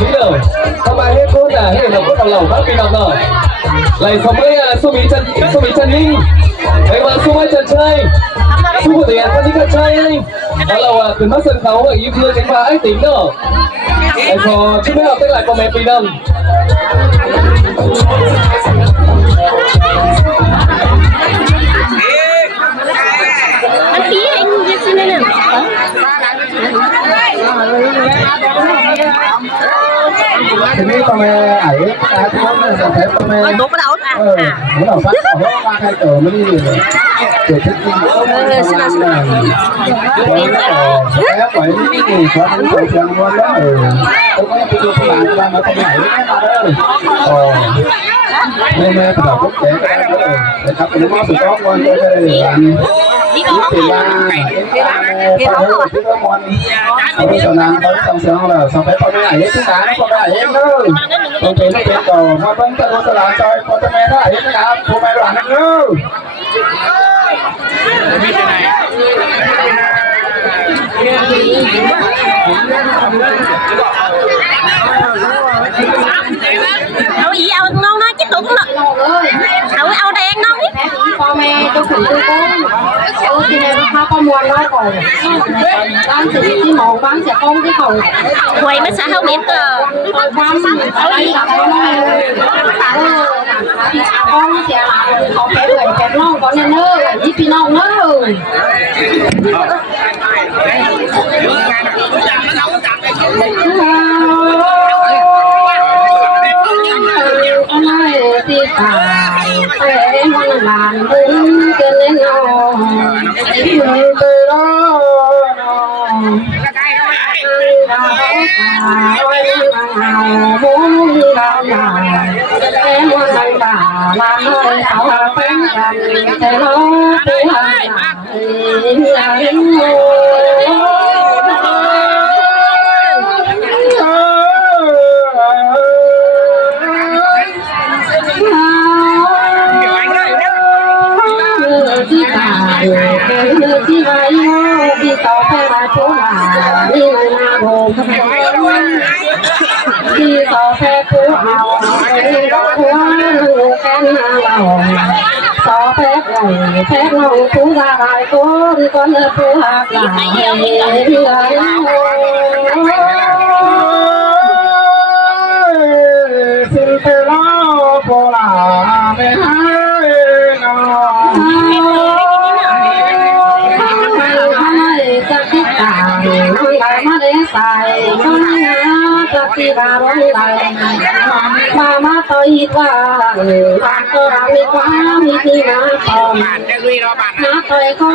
นี้เลยทำไมให้พูดอ่ะให้เราพูดกับเราครับพี่น้องเนาะไหลสมัยอ่ะสุมีจันนิ่งไอ้มาสุมัยจันชัยสุเดียคนนี้ก็ใช่แล้วเราอ่ะถึงมาเซ็นเขาอ่ะยิ้มเลยจังหวะไอ้ติ๋งเนาะไอ้พอช่วยไม่เอาตั้งหลายคอมเมนต์ปีนึงทีนี้ทำไมไอ้ทุกคนเนี่ยจะทำไมบกเราอ่ะเราฟังเขาว่าใครเจอไม่ได้เจอที่นี่ใช่ไหมแล้วไปนี่ขอให้ไปเชียงวันแล้วผมก็ไปดูตลาดมาตรงไหนมาเลยแม่ตลาดพวกแกก็ได้นะครับเป็นว่าสุดยอดวันเลยนี่เป็นว่าที่เรามอนเอาไปสนามเขาส่งเสียงเราส่งไปตอนไหนที่ไหนตอนไหนเองเลยตรงเป็นเป็นต่อมาเป็นตลาดตลาดจอยพอจะแม่ได้เห็นไหมครับผู้ไม่หลังนั่นเลยไม่เป็นไรเอาอีเอาน้องน้อยcái tụng đóเอาแดงน้องนี่พ่อแม่จะถึงตู้กุ้งที่ในข้าวประมวลน้อยก่อนบ้านสิที่หมองบ้านเสียก้องที่เขา quay mới sao không biết cơ บ้านเขาอีกเขาไม่ก้องเสียหลังเขาแพ้เลยแพ้น้องก็เนอที่พี่น้องเนอที่ตายแต่มันหลานมึงเกินนอนมึงเกินนอนมุ้งดาวหนาแต่วันไหนตาลาเลยเขาเป็นกันแต่เราเป็นหที่ตายเป็นที่ไรที่ต่อไปมาโชว์หลานนี่มันนาโบที่ต่อแพ้ผู้เอาที่รักหัวลูกแก่นาเราต่อแพ้ไหลแพ้น้องผู้ชายคนก็เนื้อผู้หักหลายเรื่อยสิเปล่าโบราณไม่หายน้จะคิดต่างน้องได้มาได้ใส่น้องจะตีบาร้องได้มาต่อยว่าบ้านก็เรามีความมีที่มาตอมมาต่อยข้อ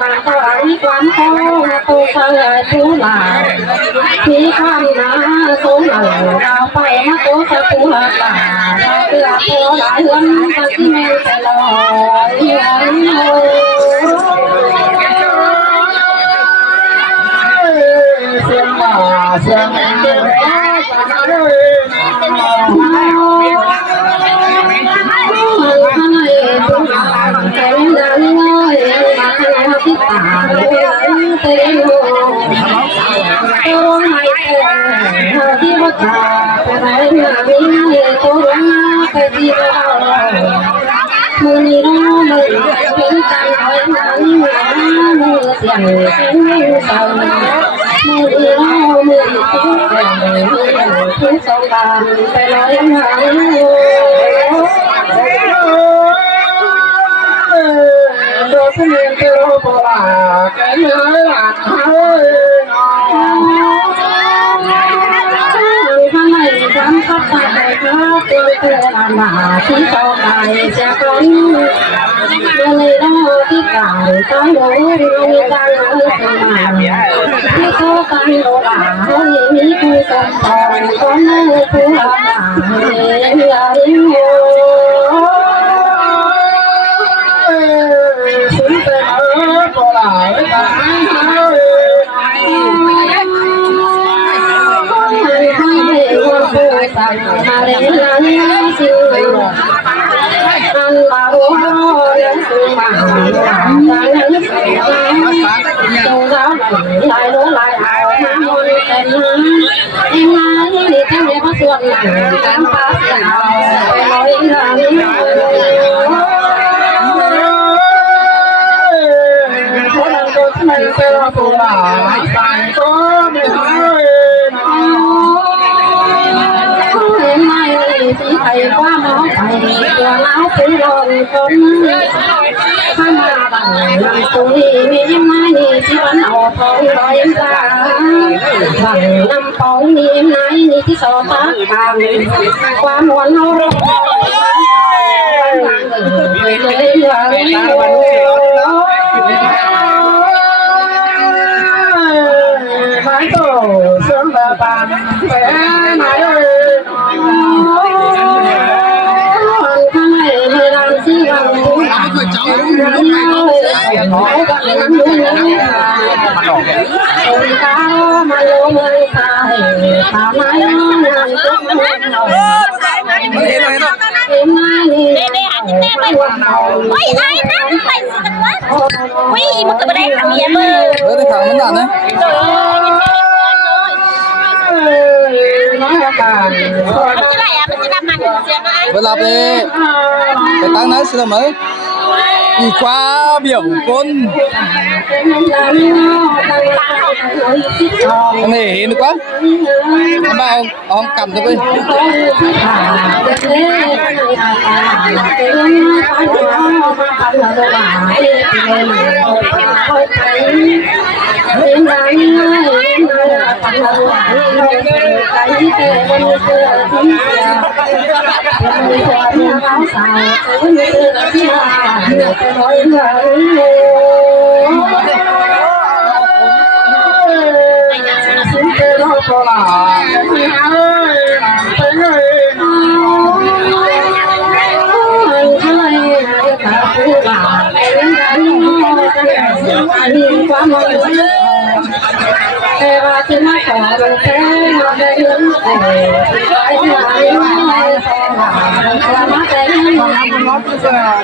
มาก็เรามีความข้อมาตัวเธอผู้หลามีความนาสูงเราไปมาตัวเธอผู้หลาเพื่อพอหลายเรื่องจะที่แม่จะรอเสียงบ่าเสียงเด็กที่ตาเต็มหัวตัวไม่เต็มที่ว่าตาไปไหนมาวิ่งตัวร้องไปที่เรามือนี้น้องมือเห็นกันคอยหนังมือเสียงเสียงเศร้ามือนี้น้องมือทุกอย่างทุกสองบานไปลอยหางโดนเมียเจอโบราณแกเนื้อหลังเฮ้ยข้างในจำสับตาใจเขาเตือนเตือนหนาที่ต่อไปจะกลุ้มเมื่อเลยเราที่กายต้องรู้มีการรู้สมาที่เขาการโบราณเขามีผู้สมบูรณ์คนนั้นผู้หลากหลายเรื่องมาเลยนะสิอันบาโร่ยังสูงมาจากนั้นโตแล้วลายรู้ลายเอาน้ำมันเป็นน้ำเอ็งไงที่ทำ วนการพาเสียเอาไปลอยน้ำคนนั้นก็ไม่เป็นผู้หลานใส่ก็ไม่ได้เห็นไหมที่ไทยว่าน้องไปตัวน้าซื้อลงคนข้ามาบังมันตุยมีไหมที่วันเอาทองลอยตาบังน้ำปองมีไหมที่สอตาบางความหวนเอาร้องเลยไม่โตเสื่อมแบบบางแต่ไหนข้างในเวลาที่เราน้อยก็ยังดูคนตามาลงเลยตายตาไม่นานก็ไม่นอนเอ็มไม่นี่ไม่ว่าเราไม่ได้นะไปสิกันวะวิ่งมันก็ไม่ได้ทำเยี่ยมเลยได้ข่าวมันด่านะเวลาไปtăng nói xin mới đi qua biểu con này hiện được quá mà ông cầm cho điที่มาขอเป็นแฟนมาได้เงินแต่ไอ้ที่มาไม่ได้มาแต่งมา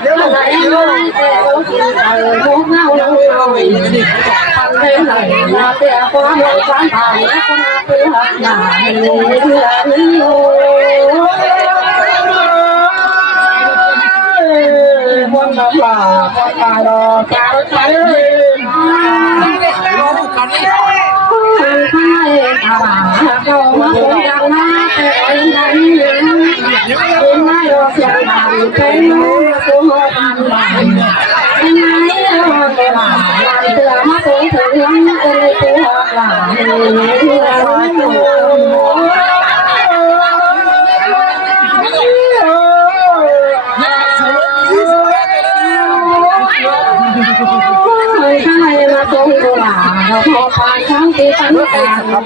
เดี๋ยวไหนไม่แต่โอ้กินแต่โม่เงาเงาทำได้ไหนมาแต่ความหวังความผ่านและก็มาเพื่อหน้าให้เพื่อนโอ้วันน้ำลาวันตายรอการใช้เข้ามาคงยังมาแต่ดังเป็นนายกอย่างดังเป็นผู้หัวตามหลังเป็นนายกแต่หลังเตือมาคงถึงเป็นผู้หัวหลังข้างในมาตรงตัวหลาพอผ่านทั้งที่ตั้งแต่พอ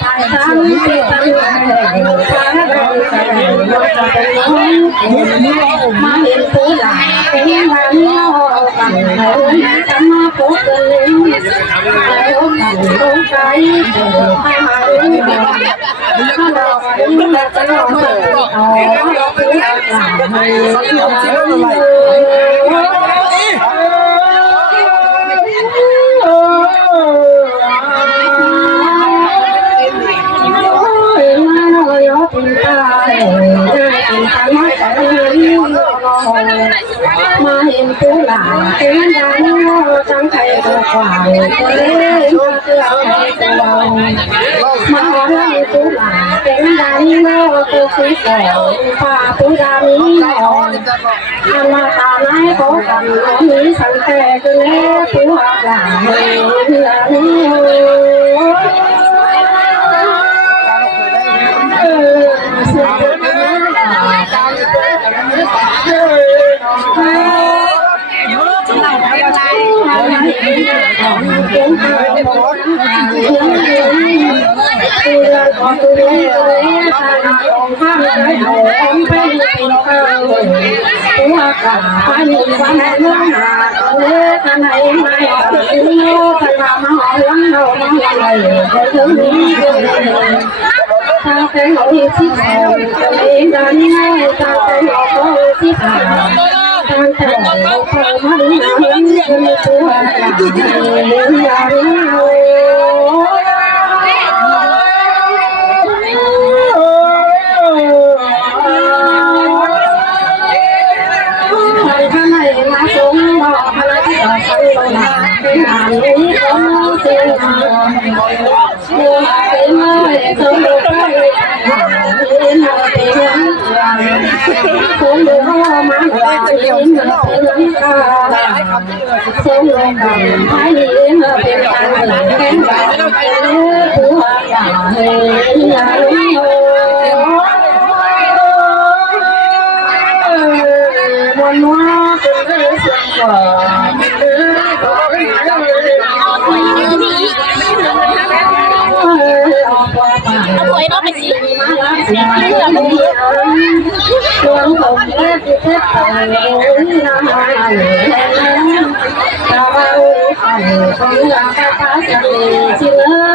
ผ่านทั้งที่ตั้งแต่มาเห็นตัวหลาเป็นทางเล่ากันจะมาพบกันเลยแล้วกันตรงใจให้มาเรื่องถ้าเราไปจะลองเอาตัวหลาให้มาเห็นผู้หลาเป็นดังจังไทยตัวขวางเลยมาเตือนให้เรามาเห็นผู้หลาเป็นดังตัวคุยแก่ฝ่าผู้ดำนี้อ่อนอันมาตาไม้เขากันมีสังแต่จนแล้วผู้หลาเพื่อนี้ta phải hỏi chiếc hồn cho em đến ngay ta phải hỏi có chiếc hồn ta phải hỏi có mắt hướng cho em chúa là sớm được cái đến là tiền sớm được má là đến là tiền sớm được phải đến là tiền ăn là cái thứ hoa đào là buồn hoa từ sương tuổi đó phải gì Hãy subscribe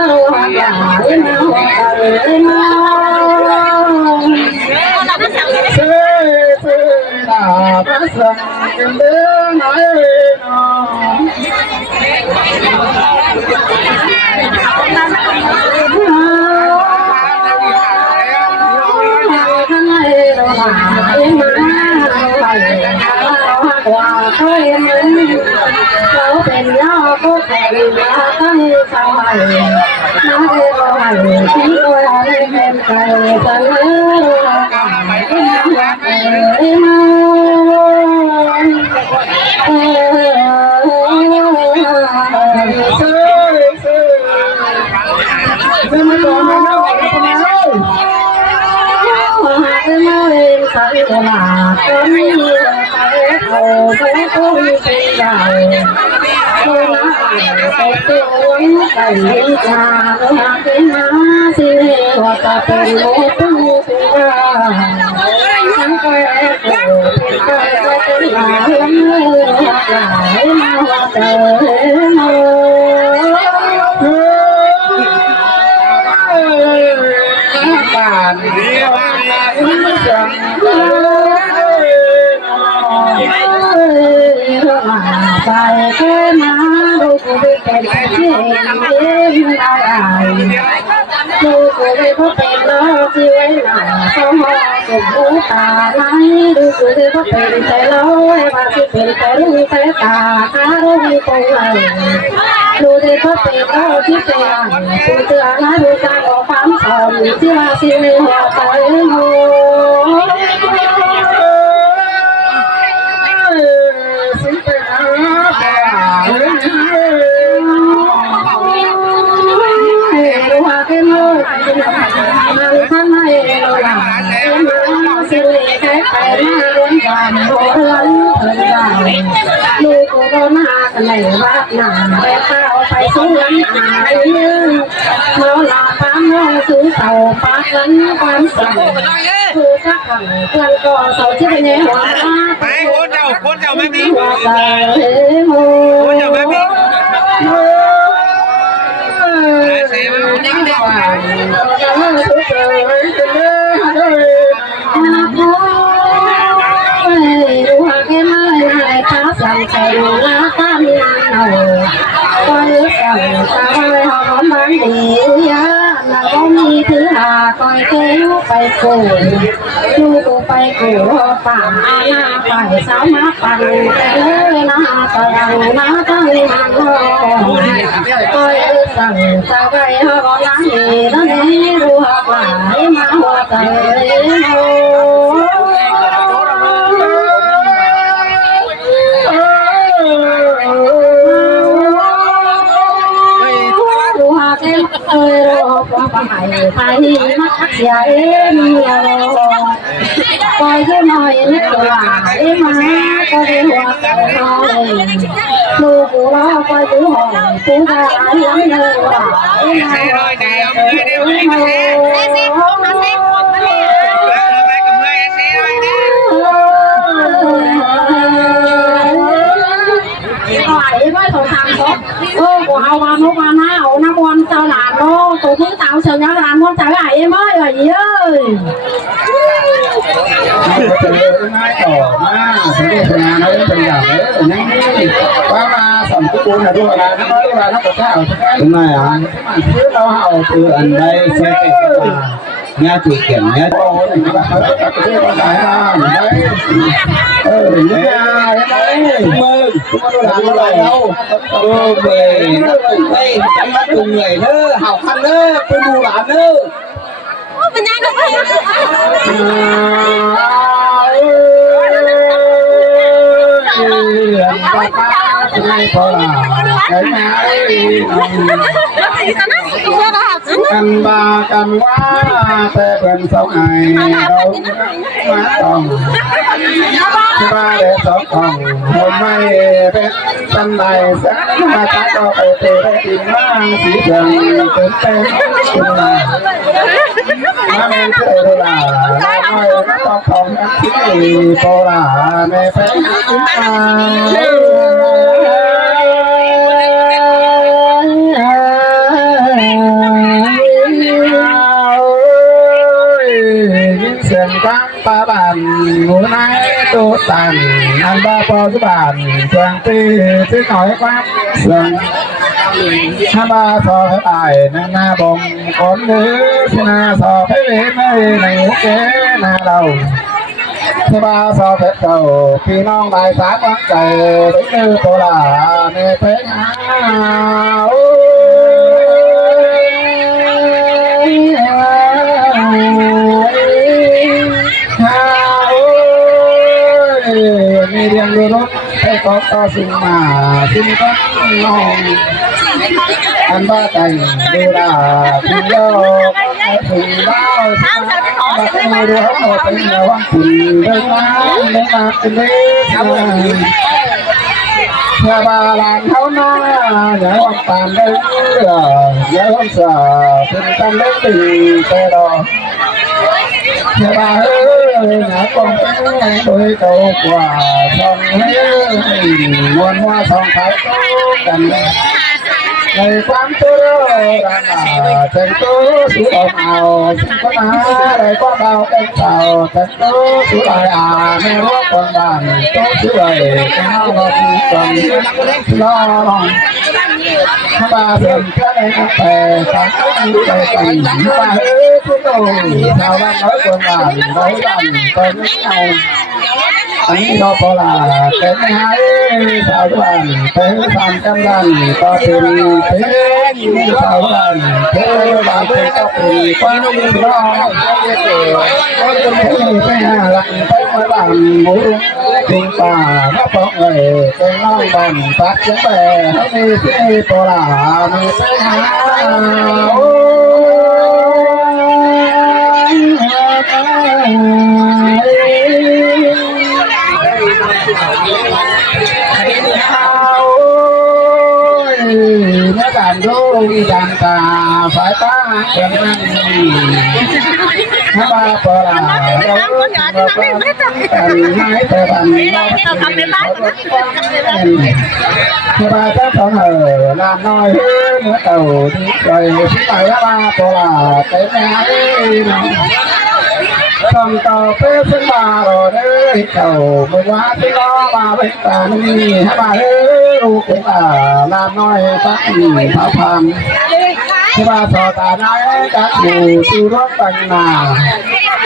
cho kênh Ghiền Mì Gõ Đúng rồi ạ. Từ ẩn đây sẽ nghe chủ kiểm nghe về đây chăm mắt cùng người nữa học hành nữa tôi bù làm nữa ไม่พอละไอ้แม่กันบากันว่าแต่เป็นสองไอ้เรามาต้องมาเด็กสองของผมไม่เป็นตันใดสักมาตั้งก็ไปเตะดินล่างสีเหลืองตื่นเต้นคุณมาเป็นเสือลาไม่ต้องของที่โบราณไม่เป็นเสียงฟังปะบันหูนายตูตันอันบ้าพอสุบันเสียงตีที่หน่อยฟังเสียงถ้าบ้าสอบไอ้นั่งหน้าบงคนหรือที่นาสอบให้เล่นในหูเก๋หน้าเราที่บ้าสอบเพชรเก่าพี่น้องได้สามวันใจได้เจอโบราณในเพชรหามีเรียนรู้รถให้ก็ต่อสิ่งมาที่มีต้องน้องอันบ้าใจดูดาที่โยกถึงบ้าบ้าจะไม่รู้หมดเป็นเงาคุณเดินมาเดินมาเป็นเรื่องเพื่อบาลานเขาหน้าอย่าวันตามเดินอย่าวันเสือเป็นตามเล่นตีเตะดอเพื่อบาหาคนโดยเก่ากว่าช่องให้วนว่าสองขายกันในความตัวรักแต่งตัวสุดเอาสิ่งก็มาได้ความเบาเป็นเก่าแต่งตัวสุดไม่รู้คนบ้านตัวช่วยให้เราลองฟังลองถ้าบาเดินแค่ไหนแต่การใจกันว่าทุกคนชาวบ้านน้อยคนบ้านน้อยบ้านก็ไม่เอาอันนี้เราพอละแต่ไม่ให้ชาวบ้านเป็นสามกำลังก็เป็นชาวบ้านเป็นบางเป็นก็เป็นความร้อนก็จะไม่ไปหาหลังไปมาบ้านหมูถึงป่าถ้าพอเป็นน้องบ้านปักเสียงแปรเขามีที่โบราณมีไปหาเมื่อการดูการตาสายตาเป็นนั่นถ้าบาปลาเราเป็นไม้แต่บันเราถ้าบาจะต้องลานน้อยเมื่อเต่าดีใจที่ไหนบาปลาเป็นไม้ทำต่อเพื่อซึ่งบาโรเด้อเก่าเมื่อวานที่ล้อบาเป็นตานี่ให้บาเอ้ลูกเป็นตาลานน้อยตั้งพระพันที่บาสอตาน้อยจักอยู่ที่รถปังนา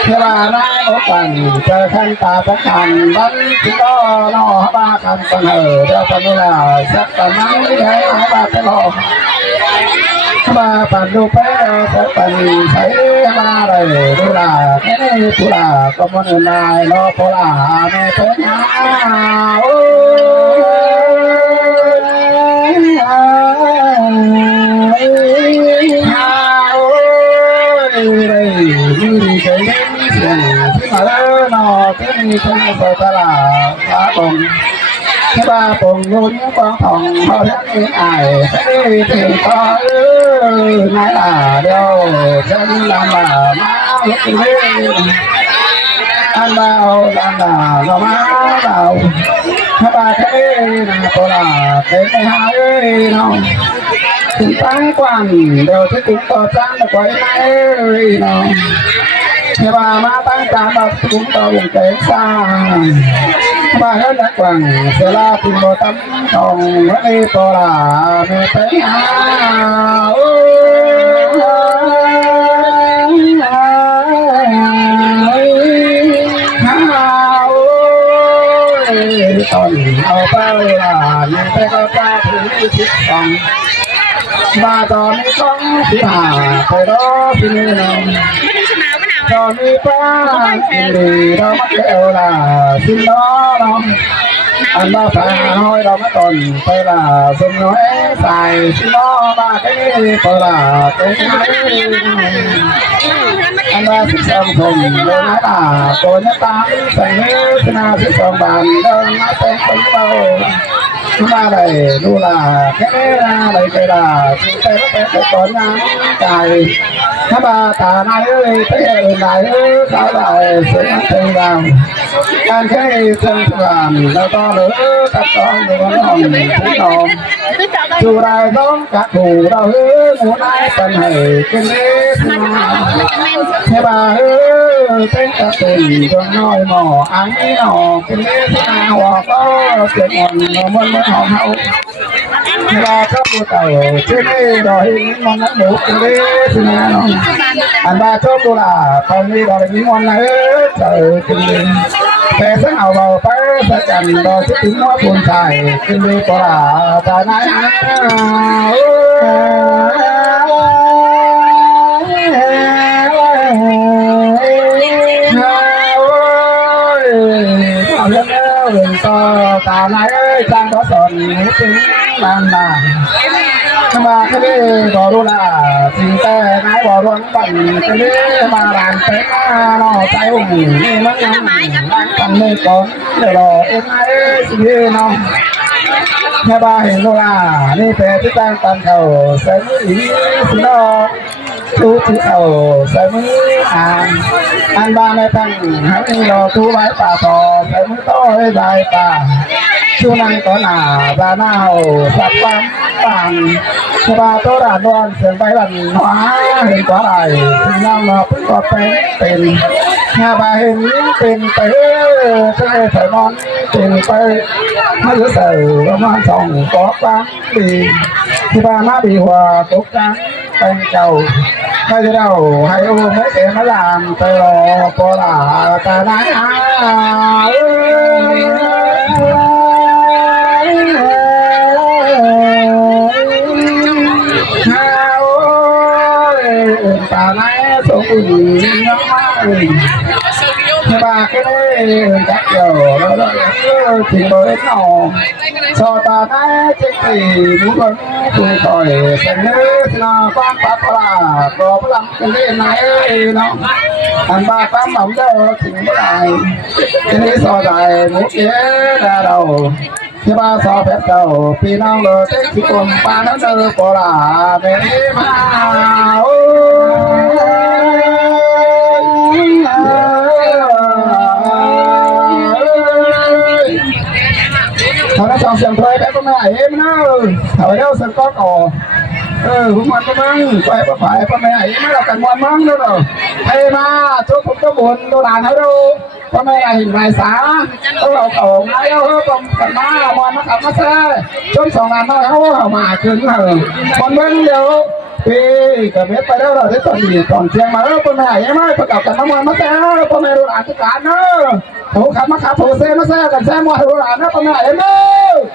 ที่บาน้อยโอกันเจอขันตาสักขันบันที่ล้อนอบาขันตังเดี๋ยวตอนนี้แล้วสักตอนนั้นให้บาไปรอมาปั่นดูไปแต่ปั่นใช้มาเลยดูลาแค่นี้ดูลาก็มันนายรอพลาไม่เป็นหาโอ้ยดีใจเล่นเสียงที่มาแล้วนอที่นี่ที่นี่ตลาดฟ้าตรงที่บ้าปงนุ่นกองทองเขาทั้งนี้ไอ้ที่ถึงก็นายเดียวฉันลำบากมาลุกขึ้นอันเบาอันดาเรามาเบาถ้าบ้าแค่นาโตลาเป็นไปหาน้องถึงตั้งกว้างเดี๋ยวที่ถึงต่อจ้างแต่ไว้ไม่น้องเทวามาตั้งการมาถึงต่อวงเกิดสร้างมาแล้วนักวังเสลาพิมโบตั้มทองไว้โตลาไม่ไปหาตอนเอาไปลาไม่ไปก็ตาถึงที่สองมาตอนนี้ต้องที่หาไปรอที่นี่น้อง cho đi qua đi đâu mất kẹo là xin đó đâu anh ba phải nói đâu mất còn tôi là xin nói xài xin đó ba cái tôi là cái anh ba xin xong cùng tôi nói là tôi nhất tám thành nữ xin nào xin xong bàn đơn nói tên tính đâu chúng ta đây luôn là cái đây đây là chúng ta có còn cài các bà ta này ơi thế này ơi sao lại sẽ thành vào anh cái chân làm đâu to nữa các con người nó hồng thế nào dù đại giống các cụ đâu muốn ai cần hề cái nếp thế bà ơi tên các tình còn nói mò áng nọ cái nếp nào có chuyện muốn họ hậu và các bộ tàu trên đây đòi món ăn bột cái nếp nào anh ba chốt tôi là còn đi đòi những món này trời kinh thế sẽ nào vào phải sẽ chẳng đòi chút tiếng nói buồn xài kinh đi tôi là tài này ta này ơi trang có sồn tiếng làm mà nhưng mà cái đi bỏ luôn là chính tê nãy bỏ luôn bẩn cái đi mà làm thế nó tay hùng như mất nhắm còn nên có để đồ em nãy xin đi nó nghe ba hình luôn là đi về cái trang toàn cầu sẽ ý xin nó chú chỉ cầu sẽ mới anh ba mẹ thằng hãy đồ chú bái bà thò sẽ mới tôi dài bà chú này có là ra nào sắp bắn bằng bà tôi đã đoan trường bay lần hóa hình có lại thì năm nó cũng có tên nhà bà hình tiền tới cái phải món tiền tới nó giữ sở nó xong có bán thì bà nó bị hòa tốt trắng tên cầu hay thế đâu hay ôm mấy cái nó làm từ có là ta nói ta nói số quỷ ba cái đấy chắc kiểu nó thì mới nào cho ta nói chứ thì muốn vẫn tuổi tuổi sẽ nó quan pháp là có lắm cái này nó anh ba tám bấm đâu chính lại cái này so dài một kia ra đầu thì ba so phép đầu vì nào rồi cái chỉ còn ba nó đâu có là về mà thằng nó xong xem thuê bé con này em nó ở đâu sân có cỏ cũng ăn có măng quay có phải con này mới là cần mua măng nữa rồi hay mà chỗ cũng có buồn đồ đàn ở đâu con này là hình vài xá tôi bảo cậu ngay đâu không cần má là mua nó cầm nó xe trong sòng ngàn thôi không mà cứng hờ con măng đâu vì cả biết phải đâu rồi thế còn gì còn chiang mà con này em ơi phải cậu cần nó mua nó xe con này đồ đàn tất cả nữa thủ khắp mắt khắp thủ xe nó xe cần xe mua đồ đàn nó con này em ơi